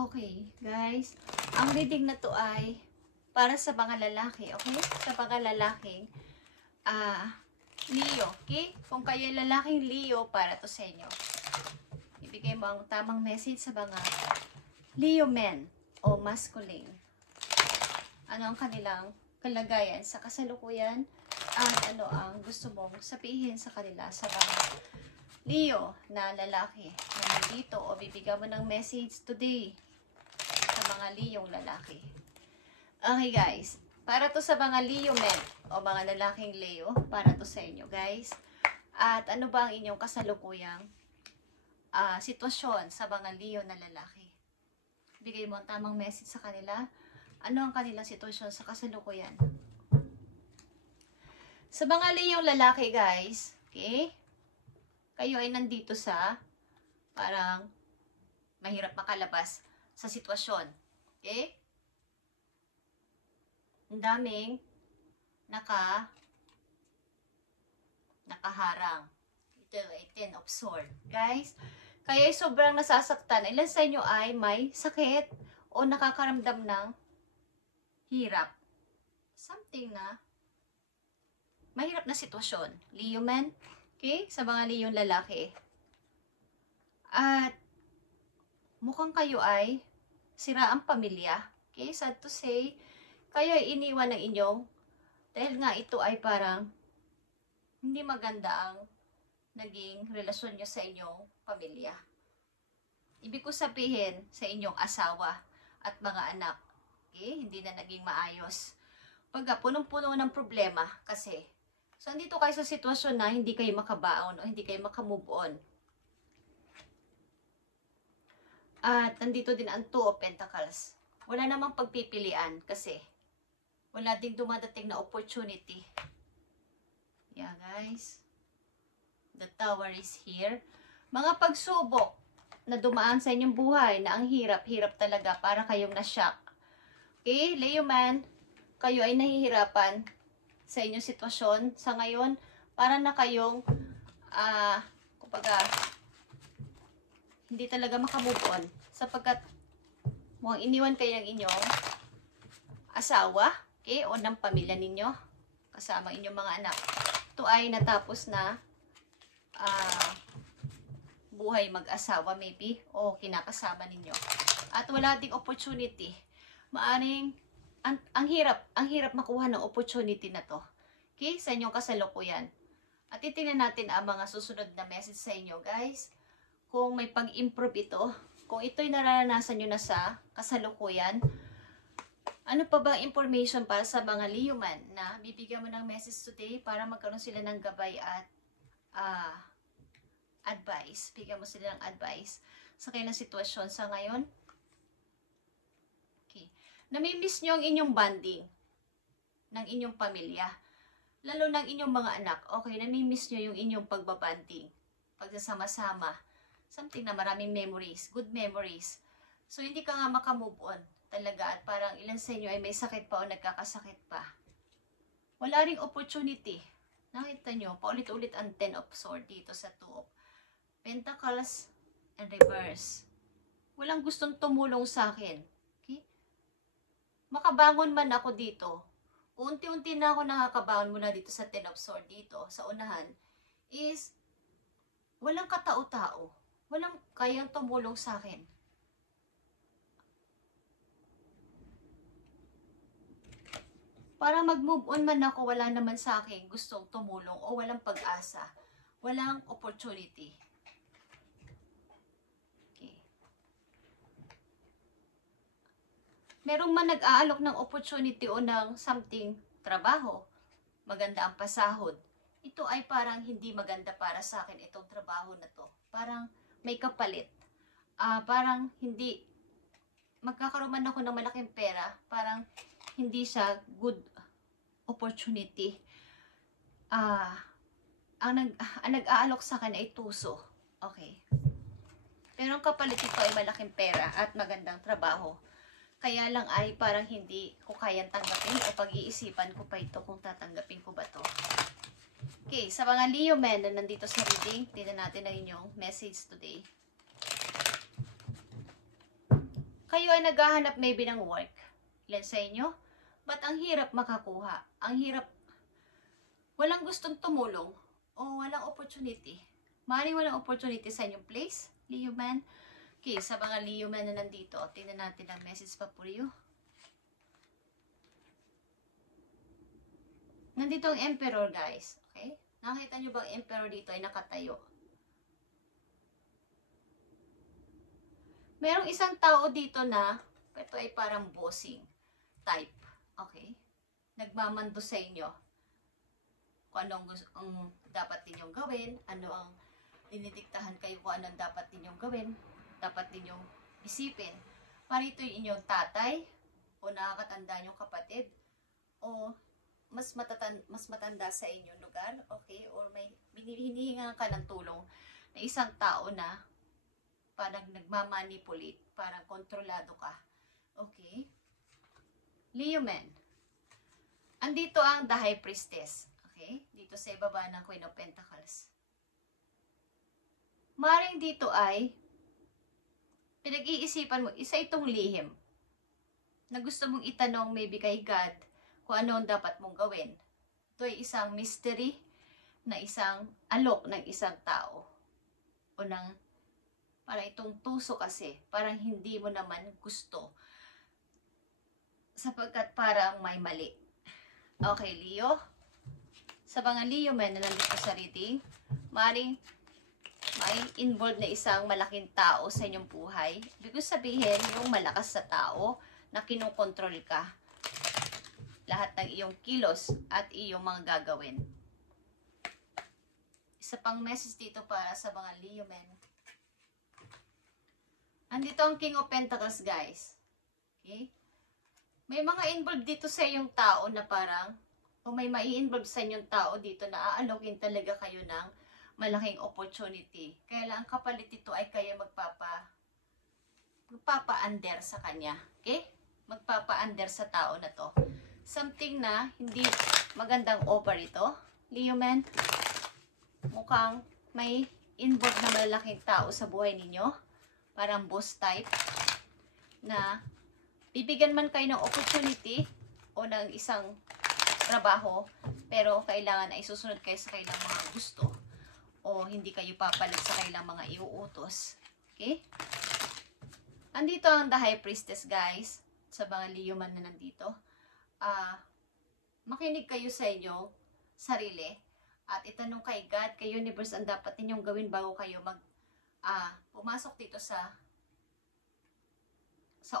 Okay, guys. Ang reading na to ay para sa mga lalaki, okay? Sa mga lalaking Leo, okay? Kung kayo ay lalaking Leo, para to sa inyo. Ibigay mo ang tamang message sa mga Leo men o masculine. Ano ang kanilang kalagayan sa kasalukuyan at ano ang gusto mong sabihin sa kanila sa mga Leo na lalaki na nandito o bibigyan mo ng message today sa mga Leong lalaki. Okay guys, para to sa mga Leo men o mga lalaking Leo, para to sa inyo guys. At ano ba ang inyong kasalukuyang sitwasyon sa mga Leo na lalaki? Bigay mo ang tamang message sa kanila. Ano ang kanilang sitwasyon sa kasalukuyan? Sa mga Leong lalaki guys, okay? Kayo ay nandito sa parang mahirap makalabas sa sitwasyon. Okay? Ang daming nakaharang. Ito ay 10 of Swords. Guys, kayo ay sobrang nasasaktan. Ilan sa inyo ay may sakit o nakakaramdam ng hirap. Something na mahirap na sitwasyon. Leo men. Okay? Sa mga Leong lalaki. At mukhang kayo ay sira ang pamilya. Okay? Sad to say, kayo ay iniwan ng inyong dahil nga ito ay parang hindi maganda ang naging relasyon nyo sa inyong pamilya. Ibig ko sabihin sa inyong asawa at mga anak, okay? Hindi na naging maayos. Pagka punong-puno ng problema kasi so, andito kayo sa sitwasyon na hindi kayo makabaon o hindi kayo makamove on. At nandito din ang 2 of Pentacles. Wala namang pagpipilian kasi wala ding dumadating na opportunity. Yeah, guys. The Tower is here. Mga pagsubok na dumaan sa inyong buhay na ang hirap-hirap talaga para kayong na-shock. Okay, Leo man, kayo ay nahihirapan sa inyong sitwasyon sa ngayon, para na kayong kumbaga hindi talaga makamove on sapagkat mukhang iniwan kayo ng inyong asawa, okay, o ng pamilya ninyo kasama inyong mga anak. Ito ay natapos na buhay mag-asawa maybe o kinakasama ninyo at wala ding opportunity. Maaring ang hirap makuha ng opportunity na to. Okay? Sa inyong kasalukuyan. At titingnan natin ang mga susunod na message sa inyo, guys. Kung may pag-improve ito, kung ito'y nararanasan nyo na sa kasalukuyan, ano pa ba information para sa mga Leo man na bibigyan mo ng message today para magkaroon sila ng gabay at advice. Bigyan mo sila ng advice sa kanilang sitwasyon sa ngayon. Namimiss nyo ang inyong bonding ng inyong pamilya. Lalo ng inyong mga anak. Okay, namimiss nyo yung inyong pagbabanding. Pagsasama-sama. Something na maraming memories. Good memories. So, hindi ka nga makamove on talaga. At parang ilan sa inyo ay may sakit pa o nagkakasakit pa. Wala ring opportunity. Nakita nyo, paulit-ulit ang 10 of Swords dito sa 2 of Pentacles and reverse. Walang gustong tumulong sa akin. Makabangon man ako dito, unti-unti na ako nakakabangon mula dito sa 10 of Swords dito, sa unahan, is walang katao-tao. Walang kayang tumulong sa akin. Para mag-move on man ako, wala naman sa akin gustong tumulong o walang pag-asa. Walang opportunity. Merong man nag-aalok ng opportunity o ng something, trabaho, maganda ang pasahod. Ito ay parang hindi maganda para sa akin itong trabaho na to. Parang may kapalit. Parang hindi, magkakaroon man ako ng malaking pera, parang hindi siya good opportunity. Ang nag-aalok sa akin ay tuso. Okay. Pero ang kapalit ito ay malaking pera at magandang trabaho. Kaya lang ay parang hindi ko kayang tanggapin o pag-iisipan ko pa ito kung tatanggapin ko ba to. Okay, sa mga Leo men na nandito sa reading, tingnan natin ang inyong message today. kayo ay naghahanap maybe ng work, ilan sa inyo, ba't ang hirap makakuha? Ang hirap, walang gustong tumulong o walang opportunity. Maaaring walang opportunity sa inyong place, Leo man. Okay, sa mga Leo man na nandito, tingnan natin ang message pa po Leo. Nandito ang Emperor, guys. Okay? Nakita nyo bang Emperor dito ay nakatayo? Merong isang tao dito na, ito ay parang bossing type. Okay? Nagmamando sa inyo. Kung ano ang dapat ninyong gawin, ano ang dinidiktahan kayo kung ano ang dapat ninyong gawin, dapat ninyong isipin. Parito yung inyong tatay, o nakakatanda nyong kapatid, o mas matanda sa inyong lugar, okay? Or may hinihinga ka ng tulong na isang tao na parang nagmamanipulate, parang kontrolado ka. Okay? Leo man. Andito ang the High Priestess. Okay? Dito sa ibaba ng Queen of Pentacles. Maring dito ay pinag-iisipan mo, isa itong lihim na gusto mong itanong maybe kay God kung ano ang dapat mong gawin. Ito ay isang mystery na isang alok ng isang tao. O ng, parang itong tuso kasi, parang hindi mo naman gusto. Sapagkat parang may mali. Okay, Leo. Sa mga Leo man na nandito sa reading, maring may involved na isang malaking tao sa inyong buhay. Ibig sabihin, yung malakas sa tao na kinokontrol ka. Lahat ng iyong kilos at iyong mga gagawin. Isa pang message dito para sa mga Leo men. Andito ang King of Pentacles, guys. Okay? May mga involved dito sa iyong tao na parang, o may mai-involve sa inyong tao dito na aalokin talaga kayo ng malaking opportunity. Kaya lang, ang kapalit ito ay kayo magpapa-under sa kanya. Okay? Magpapa-under sa tao na to. Something na hindi magandang offer ito. Leo man, mukhang may involved na malaking tao sa buhay ninyo. Parang boss type. Na bibigyan man kayo ng opportunity o ng isang trabaho, pero kailangan na isusunod kayo sa kailang mga gusto o hindi kayo papalit sa kailang mga iuutos. Okay? Andito ang the High Priestess, guys, sa mga Leo man na nandito. Makinig kayo sa inyong sarili at itanong kay God, kay Universe, ang dapat ninyong gawin bago kayo pumasok dito sa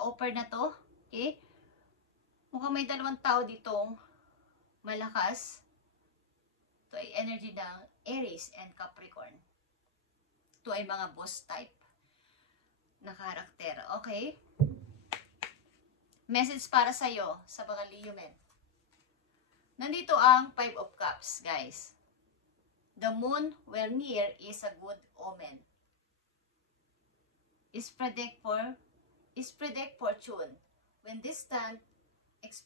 offer na to. Okay? Mukhang may dalawang tao ditong malakas. Ito ay energy ng Aries and Capricorn. Ito ay mga boss type na karakter. Okay? Message para sa'yo, sa mga Leo men. Nandito ang 5 of Cups, guys. The moon, when near, is a good omen. Is predict fortune. When distant,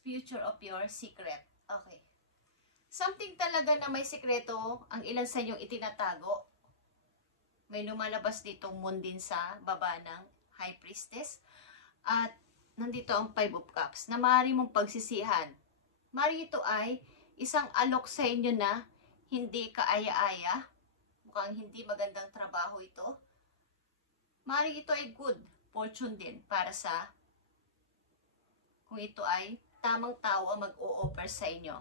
future of your secret. Okay. Something talaga na may sikreto ang ilan sa inyong itinatago. May lumalabas ditong moon din sa baba ng High Priestess. At nandito ang 5 of Cups na maaari mong pagsisihan. Maaari ito ay isang alok sa inyo na hindi kaaya-aya. Mukhang hindi magandang trabaho ito. Maaari ito ay good fortune din para sa kung ito ay tamang tao ang mag-o-offer sa inyo.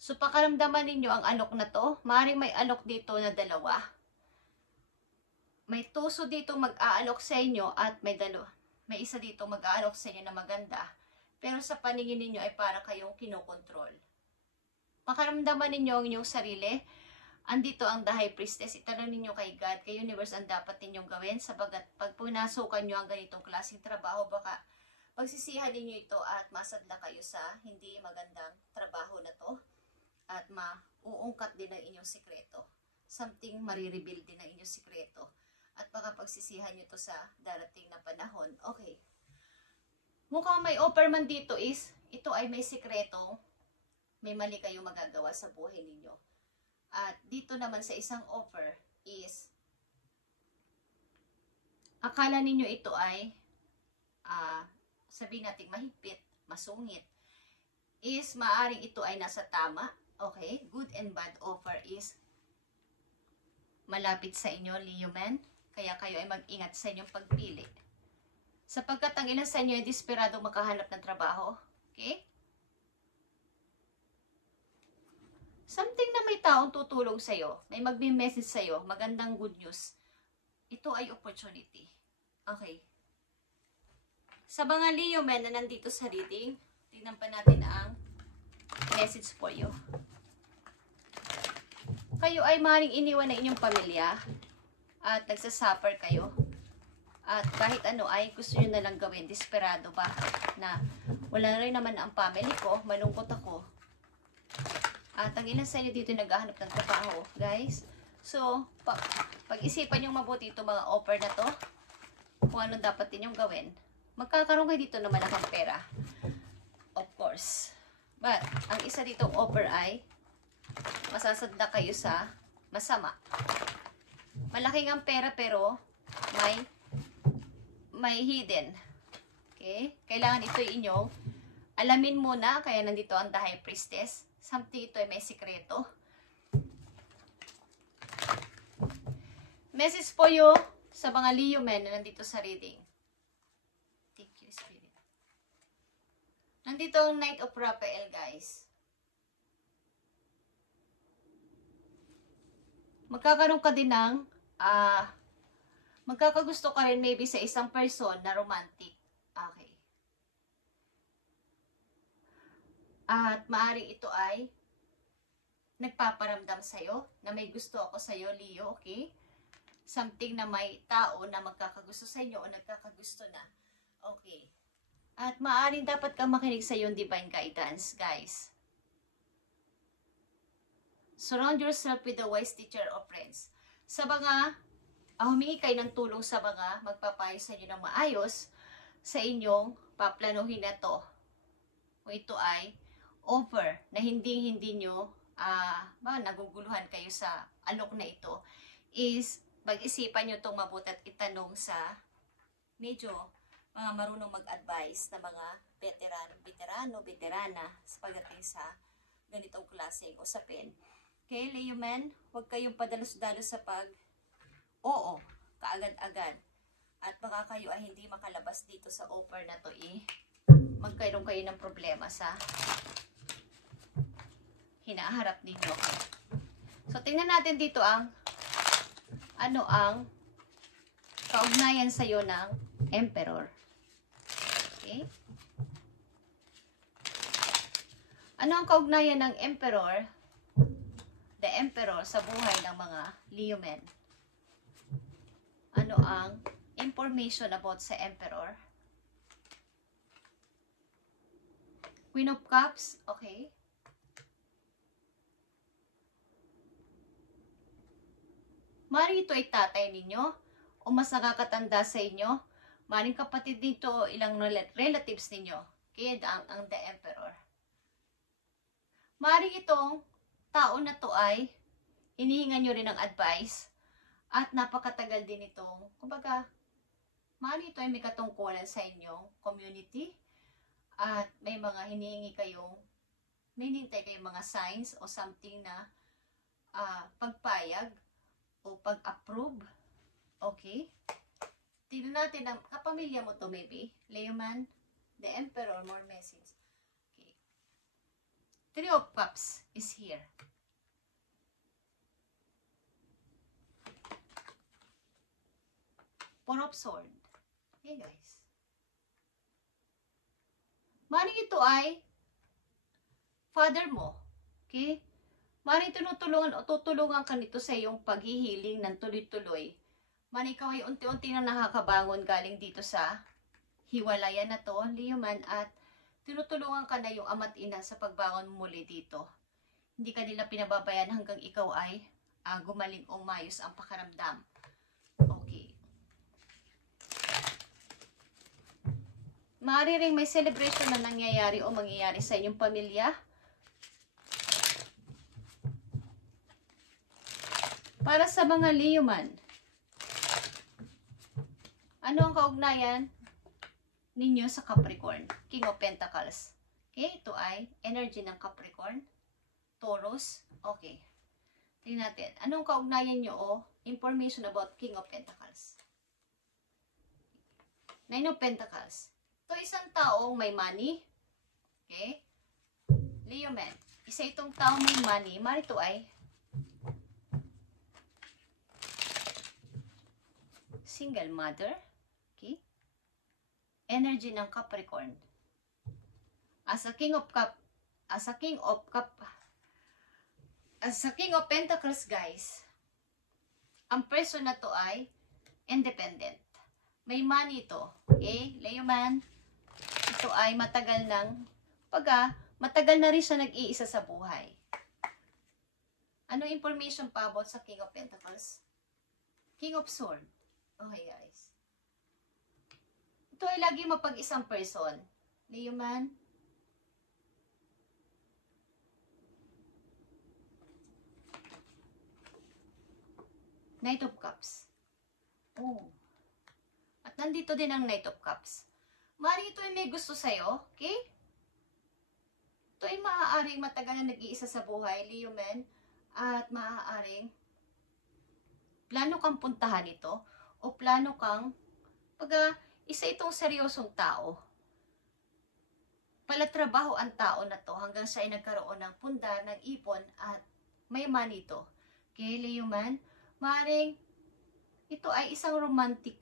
So, pakaramdaman ninyo ang alok na to. Maaaring may alok dito na dalawa. May tuso dito mag-aalok sa inyo at may isa dito mag-aalok sa inyo na maganda. Pero sa paningin ninyo ay para kayong kinokontrol. Pakaramdaman ninyo ang inyong sarili. Andito ang the High Priestess. Itanong ninyo kay God, kay Universe, ang dapat ninyong gawin. Sabagat pag pinasukan nyo ang ganitong klaseng trabaho, baka pagsisihan ninyo ito at masadla kayo sa hindi magandang trabaho na to. At mauungkat din ang inyong sikreto. Something marireveal din ang inyong sikreto. At baka pagsisihan nyo ito sa darating na panahon. Okay. Mukhang may offer man dito is, ito ay may sikreto. May mali kayong magagawa sa buhay ninyo. At dito naman sa isang offer is, akala ninyo ito ay sabihin natin mahigpit, masungit, is maaring ito ay nasa tama. Okay? Good and bad offer is malapit sa inyo, Leo men. Kaya kayo ay mag-ingat sa inyong pagpili. Sapagkat ang ilan sa inyo ay desperado makahanap ng trabaho. Okay? Something na may taong tutulong sa'yo, may magme-message sa'yo, magandang good news. Ito ay opportunity. Okay. Sa mga Leo men na nandito sa reading, tingnan pa natin ang message for you. Kayo ay maaaring iniwan ng inyong pamilya at nagsasuffer kayo. At kahit ano ay gusto nyo na lang gawin, desperado ba na wala na rin naman ang family ko, malungkot ako. At ang ilan sa inyo dito naghahanap ng trabaho, guys. So, pag-isipan nyo mabuti itong mga offer na to, kung ano dapat ninyong gawin. Magkakaroon kayo dito ng malaking pera. Of course. But, ang isa ditong offer ay masasadla kayo sa masama. Malaking ang pera pero may hidden. Okay? Kailangan ito inyong alamin muna, kaya nandito ang The High Priestess. Something ito ay may sikreto. Message po you sa mga Leo men na nandito sa reading. Thank you, Spirit. Nandito ang Knight of Raphael, guys. Magkakaroon ka din ng magkakagusto ka rin maybe sa isang person na romantic. Okay. At maaaring ito ay nagpaparamdam sa'yo na may gusto ako sa'yo, Leo, okay? Something na may tao na magkakagusto sa inyo o nagkakagusto na. Okay. At maaaring dapat kang makinig sa iyong divine guidance, guys. Surround yourself with the wise teacher or friends. Sa mga, humingi kayo ng tulong sa mga magpapayo sa inyo ng maayos sa inyong paplanuhin na to. Kung ito ay offer na hindi nyo naguguluhan kayo sa alok na ito, is pag-isipan nyo itong mabuti at itanong sa medyo mga marunong mag-advise na mga veterana sa pagdating sa ganitong klaseng usapin. Okay, Leo men, huwag kayong padalos-dalos sa oo, kaagad-agad. At baka kayo ay hindi makalabas dito sa offer na to magkaroon kayo ng problema sa hinaharap ninyo. So, tingnan natin dito ang kaugnayan sa'yo ng Emperor. Okay? Ano ang kaugnayan ng Emperor, the Emperor, sa buhay ng mga Leo men? Ano ang information about sa Emperor? Queen of Cups, okay. Maring ito ay tatay ninyo o mas nakakatanda sa inyo. Maring kapatid dito o ilang relatives ninyo. Kaya ang the Emperor. Maring itong tao na to ay hinihingan nyo rin ng advice at napakatagal din itong, kumbaga, maring ito ay may katungkulan sa inyong community at may mga hinihingi kayong, may hinintay kayong mga signs o something na pagpayag o pag-approve. Okay? Tignan natin ang kapamilya mo to maybe. Leo man, the Emperor, more message. Okay. Three of Cups is here. Four of Swords. Okay guys. Maring ito ay father mo. Okay? Maring tinutulungan o tutulungan ka nito sa iyong paghihiling ng tuloy-tuloy. Maring ikaw ay unti-unti na nakakabangon galing dito sa hiwalayan na to, Leo man, at tinutulungan ka na yung ama't ina sa pagbangon muli dito. Hindi ka nila pinababayan hanggang ikaw ay gumaling o mayos ang pakaramdam. Okay. Maaari ring may celebration na nangyayari o mangyayari sa inyong pamilya. Para sa mga Leo man, ano ang kaugnayan ninyo sa Capricorn. King of Pentacles. Okay, ito ay energy ng Capricorn. Taurus. Okay. Tingnan natin. Anong kaugnayan nyo o information about King of Pentacles? Nine of Pentacles. Ito isang taong may money. Okay? Leo man. Isa itong taong may money. Marito ay single mother. Okay? Energy ng Capricorn. As a King of Pentacles, guys, ang person na to ay independent. May money ito. Okay? Leo man. Ito ay matagal na rin siya nag-iisa sa buhay. Ano information pa about sa King of Pentacles? King of Swords. Okay, guys. Ito ay lagi mapag-isang person. Leo man. Knight of Cups. Oh. At nandito din ang Knight of Cups. Maaaring ito ay may gusto sa'yo. Okay? Ito ay maaaring matagal na nag-iisa sa buhay, Leo man. At maaaring plano kang puntahan ito. O plano kang isa itong seryosong tao. Palatrabaho ang tao na to hanggang sa ay nagkaroon ng pundar, ng ipon at may money ito. Okay, Leo man. Maring ito ay isang romantic.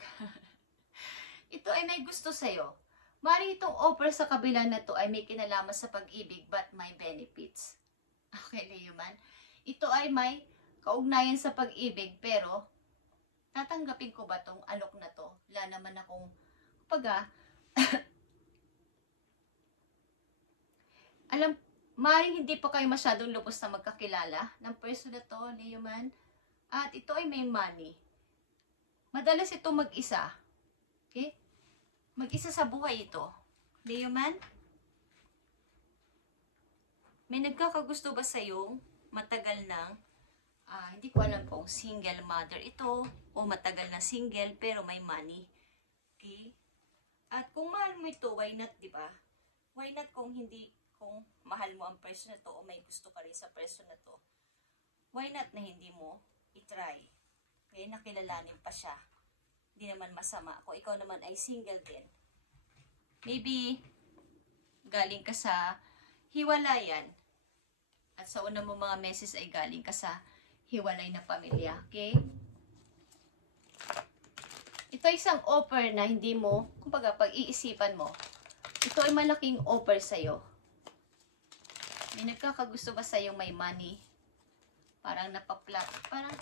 Ito ay may gusto sa'yo. Maring itong offer sa kabila na to ay may kinalaman sa pag-ibig but may benefits. Okay, Leo man. Ito ay may kaugnayan sa pag-ibig pero tatanggapin ko ba tong alok na to? Wala naman akong maring hindi pa kayo masyadong lubos na magkakilala ng person na to, Leo man. At ito ay may money. Madalas ito mag-isa. Okay? Mag-isa sa buhay ito. Leo man. May nagkakagusto ba sa'yong matagal ng hindi ko alam kung single mother ito o matagal na single pero may money. Okay? At kung mahal mo ito, why not, di ba? Why not kung mahal mo ang person na to o may gusto ka rin sa person na to? Why not na hindi mo i-try? Okay? Nakilalanin pa siya. Hindi naman masama. Kung ikaw naman ay single din. Maybe galing ka sa hiwalayan. At sa una mo mga message ay galing ka sa hiwalay na pamilya. Okay? Ito ay isang offer na hindi mo, kumbaga pag-iisipan mo, ito ay malaking offer sa'yo. May nagkakagusto ba sa'yo may money? Parang parang,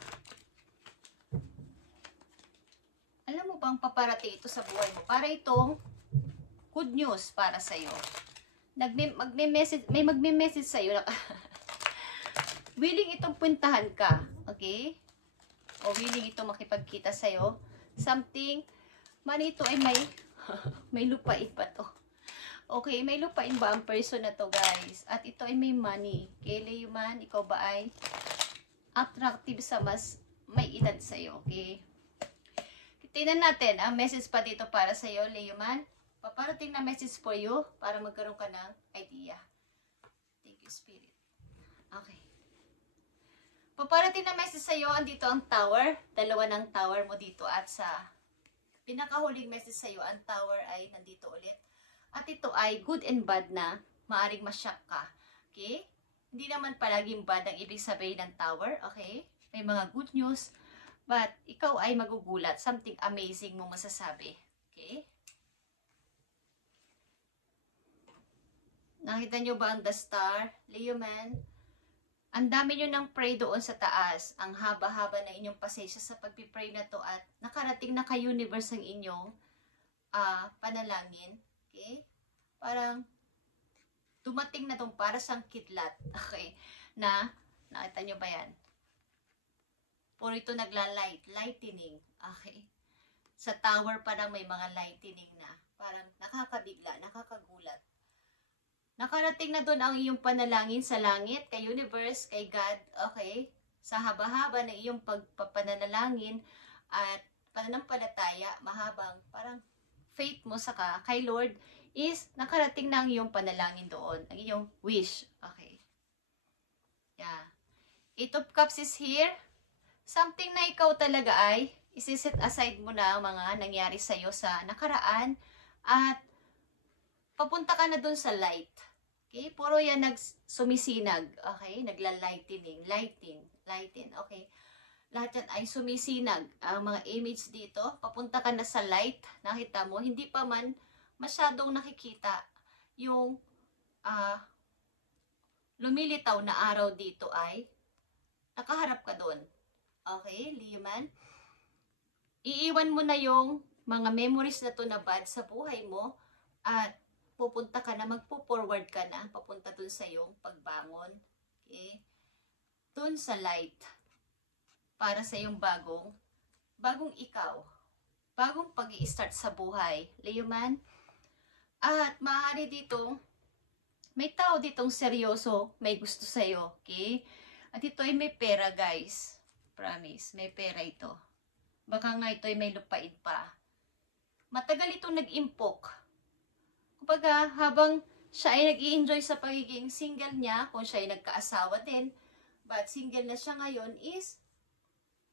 alam mo bang paparating ito sa buhay mo? Para itong good news para sa'yo. May magme-message sa'yo na willing itong puntahan ka. Okay? O willing itong makipagkita sa'yo. Something, money ito ay may lupain pa to. Okay, may lupain ba ang person na to, guys? At ito ay may money. Okay, Leo man, ikaw ba ay attractive sa mas may edad sa'yo? Okay? Tingnan natin ang message pa dito para sa'yo, Leo man. Paparating na message for you para magkaroon ka ng idea. Thank you, Spirit. Okay. Paparating na message sa'yo, andito ang tower. Dalawa ng tower mo dito at sa pinakahuling message sa'yo, ang tower ay nandito ulit. At ito ay good and bad na maaring ma-shock ka. Okay? Hindi naman palaging bad ang ibig sabihin ng tower. Okay? May mga good news. But ikaw ay magugulat. Something amazing mo masasabi. Okay? Nakita nyo ba ang the star? Leo man? Ang dami nyo nang pray doon sa taas. Ang haba-haba na inyong pasensya sa pagpipray na to at nakarating na kay universe ang inyong panalangin. Okay? Parang dumating na tong para sang kidlat. Okay? Nakita nyo ba yan? Puro ito lightning. Okay? Sa tower parang may mga lightning na. Parang nakakabigla, nakakagulat. Nakarating na doon ang iyong panalangin sa langit, kay universe, kay God, okay? Sa haba-haba na iyong pagpapanalangin at pananampalataya, mahabang, parang faith mo kay Lord is nakarating na ang iyong panalangin doon, ang iyong wish. Okay. Yeah. 8 of Cups is here. Something na ikaw talaga ay isi-set aside mo na ang mga nangyari sa'yo sa nakaraan at papunta ka na doon sa light. Okay? Puro yan sumisinag. Okay? Nagla-lightening. Lighten. Okay? Lahat yan ay sumisinag. Ang mga image dito, papunta ka na sa light. Nakita mo, hindi pa man masyadong nakikita yung lumilitaw na araw dito ay nakaharap ka doon. Okay, Leo man? Iiwan mo na yung mga memories na to na bad sa buhay mo at pupunta ka na, magpo-forward ka na, papunta dun sa iyong pagbangon. Okay? Dun sa light. Para sa iyong bagong ikaw. Bagong pag-i-start sa buhay. Leo man? At maaari dito, may tao ditong seryoso, may gusto sa'yo. Okay? At ito ay may pera, guys. Promise, may pera ito. Baka nga ito ay may lupain pa. Matagal itong nag-impok. Kumbaga, habang siya ay nag-i-enjoy sa pagiging single niya, kung siya ay nagkaasawa din, but single na siya ngayon is,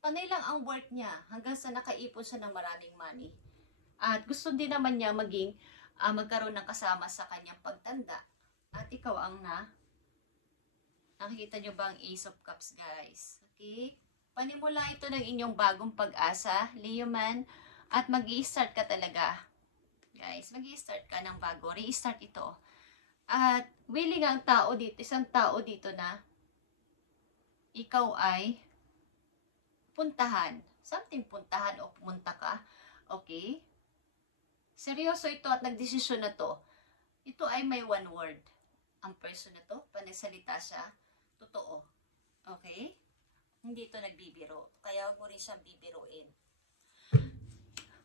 panay lang ang work niya hanggang sa nakaipon siya ng maraming money. At gusto din naman niya magkaroon ng kasama sa kanyang pagtanda. At ikaw ang nakikita niyo ba ang Ace of Cups, guys? Okay? Panimula ito ng inyong bagong pag-asa, Leo man, at mag-i-start ka talaga. Guys, mag-i-start ka ng bago. Re-start ito. At willing ang tao dito, isang tao dito na ikaw ay puntahan. Something puntahan o pumunta ka. Okay? Seryoso ito at nagdesisyon na to. Ito ay may one word. Ang person na to, panagsalita siya, totoo. Okay? Hindi ito nagbibiro. Kaya huwag mo rin siyang bibiruin.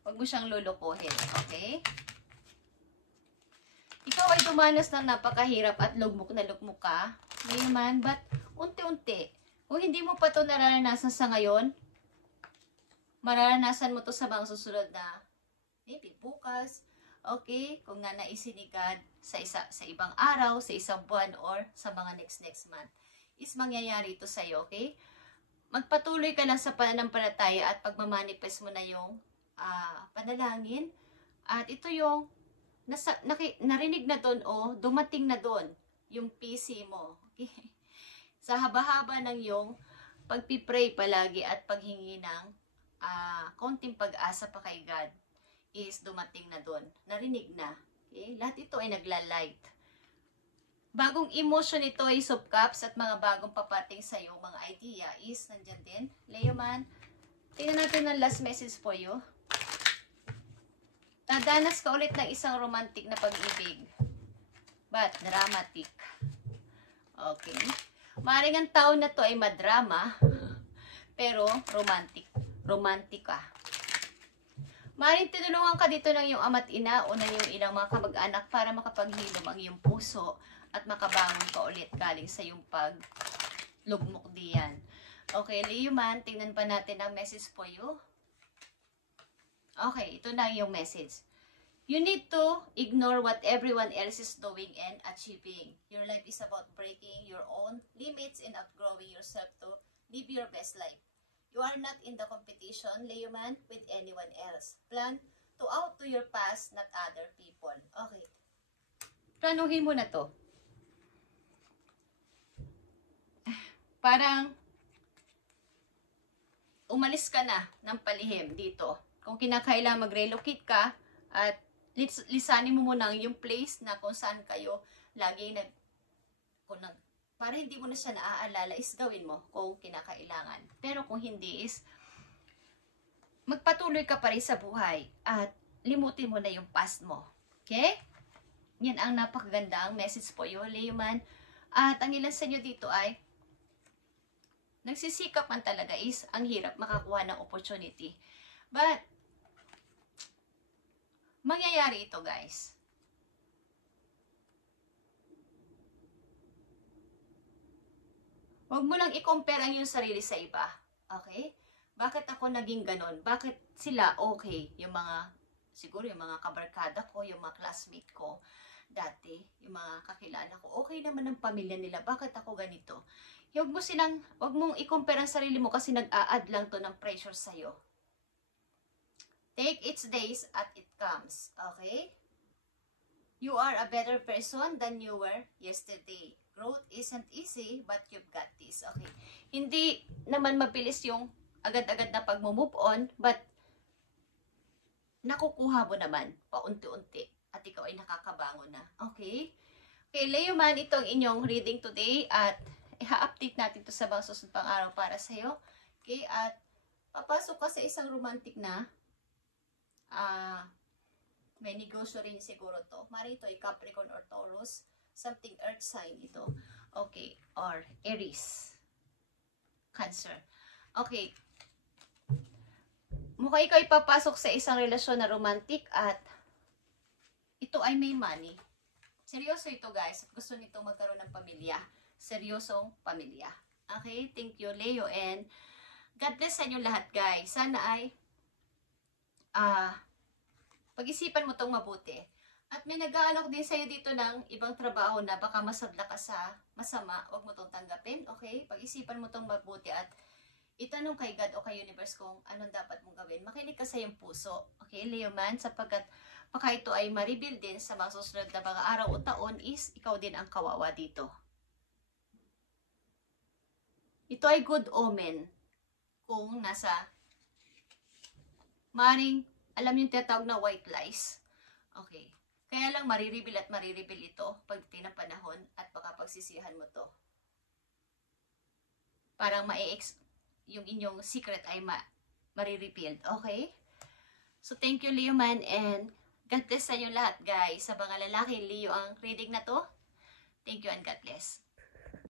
Huwag mo siyang lulukuhin. Okay? Ikaw ay dumanas ng napakahirap at lugmok na lugmok ka. Ngayon man, but unti-unti. Kung hindi mo pa ito nararanasan sa ngayon, mararanasan mo to sa mga susunod na maybe bukas. Okay? Kung nanaisin ni God sa ibang araw, sa isang buwan, or sa mga next month. Is mangyayari ito sa'yo. Okay? Magpatuloy ka lang sa pananampalataya at pagmamanifest mo na yung panalangin. At ito yung narinig na doon o dumating na doon yung PC mo. Okay? Sa haba-haba ng yung pagpipray palagi at paghingi ng konting pag-asa pa kay God is dumating na doon. Narinig na. Okay? Lahat ito ay nagla-light. Bagong emotion ito, Ace of Cups, at mga bagong papating sa iyo, mga idea is nandyan din. Leo man, tingnan natin ang last message for you. Dadanas ka ulit ng isang romantic na pag-ibig. But, dramatic. Okay. Maring ang taon na to ay madrama, pero romantic. Romantic ka. Maring tinulungan ka dito ng iyong ama't ina o ng iyong ilang mga kamag-anak para makapaghilom ang iyong puso at makabangon ka ulit galing sa iyong paglugmok diyan. Okay, Leo man, tingnan pa natin ang message for you. Okay, ito na yung message. You need to ignore what everyone else is doing and achieving. Your life is about breaking your own limits and outgrowing yourself to live your best life. You are not in the competition, Leo man, with anyone else. Plan to outdo your past, not other people. Okay. Planuhin mo na to. Parang umalis ka na ng palihim dito. Kung kinakailangan mag-relocate ka at lisanin mo muna yung place na kung saan kayo lagi para hindi mo na siya naaalala is gawin mo kung kinakailangan. Pero kung hindi is magpatuloy ka pa rin sa buhay at limutin mo na yung past mo. Okay? Yan ang napakagandang message po yun, Leo man. At ang ilan sa inyo dito ay nagsisikap man talaga is ang hirap makakuha ng opportunity. But mangyayari ito, guys. Huwag mo lang i-compare ang iyong sarili sa iba. Okay? Bakit ako naging ganon? Bakit sila okay? Yung mga siguro yung mga kabarkada ko, yung mga classmate ko, dati, yung mga kakilala ko, okay naman ang pamilya nila, bakit ako ganito? Huwag mong i-compare ang sarili mo kasi nag-a-add lang to ng pressure sa'yo. Take its days at it comes, okay? You are a better person than you were yesterday. Growth isn't easy, but you've got this, okay? Hindi naman mabilis yung agad-agad na pag-move on, but nakukuha mo naman paunti-unti. At ikaw ay nakakabangon na. Okay? Okay, Leo man, itong inyong reading today at i-update natin to sa mga susunod pang araw para sa'yo. Okay? At papasok ka sa isang romantic na may negosyo rin siguro to. Mari ito ay Capricorn or Taurus. Something earth sign ito. Okay. Or Aries. Cancer. Okay. Mukha ikaw ipapasok sa isang relasyon na romantic at ito ay may money. Seryoso ito guys. Gusto nito magkaroon ng pamilya. Seryosong pamilya. Okay? Thank you Leo and God bless sa inyo lahat guys. Sana ay pag-isipan mo itong mabuti. At may nag-aalok din sa'yo dito ng ibang trabaho na baka masadla ka sa masama. Huwag mo itong tanggapin. Okay? Pag-isipan mo itong mabuti at itanong kay God o kay Universe kung anong dapat mong gawin. Makinig ka sa iyong puso. Okay, Leo man, sapagkat baka ito ay ma-reveal din sa mga susunod na mga araw o taon is ikaw din ang kawawa dito. Ito ay good omen kung nasa maring, alam yung tinatawag na white lies. Okay. Kaya lang marireveal at marireveal ito pag ng panahon at baka pagsisihan mo to. Parang yung inyong secret ay marirevealed. Okay? So, thank you, Leo man, and God bless sa inyo lahat, guys. Sa mga lalaki, Leo ang reading na to. Thank you and God bless.